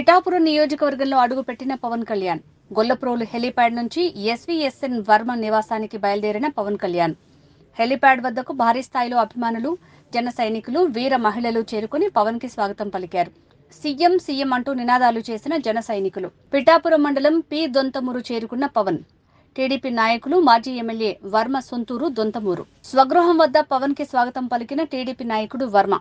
పిఠాపురం నియోజకవర్గంలో అడుగుపెట్టిన పవన్ కళ్యాణ్. గొల్లప్రోలు హెలీప్యాడ్ నుంచి ఎస్వీఎస్ఎన్ వర్మ నివాసానికి బయలుదేరిన పవన్ కళ్యాణ్. హెలీప్యాడ్ వద్దకు భారీ స్థాయిలో అభిమానులు, జన సైనికులు, వీర మహిళలు చేరుకుని పవన్ కి స్వాగతం పలికారు. సీఎం సీఎం అంటూ నినాదాలు చేసిన జన సైనికులు. పిఠాపురం మండలం పి దొంతమూరు చేరుకున్న పవన్. టీడీపీ నాయకులు, మాజీ ఎమ్మెల్యే వర్మ సొంతూరు దొంతమూరు. స్వగృహం వద్ద పవన్ కి స్వాగతం పలికిన టీడీపీ నాయకుడు వర్మ.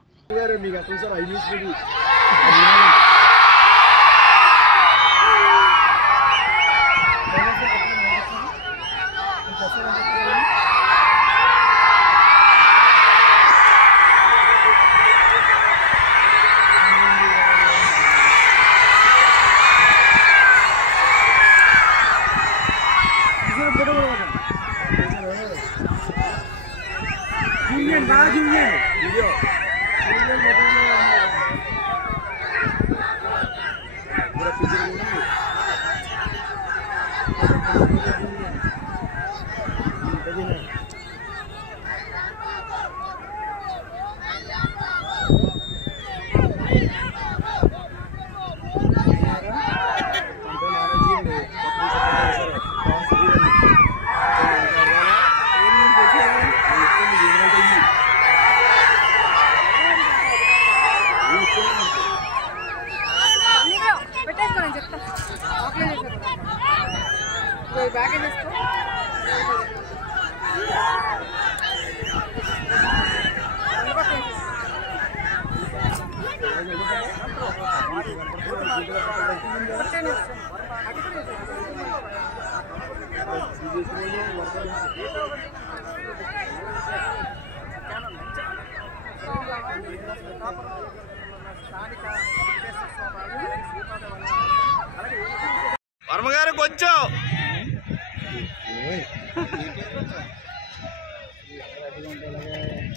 వర్మగారు కొంచెం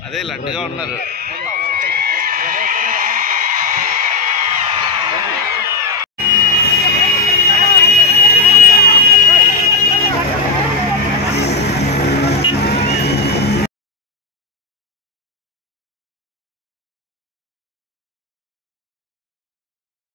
అదే లడ్డుగా ఉన్నారు.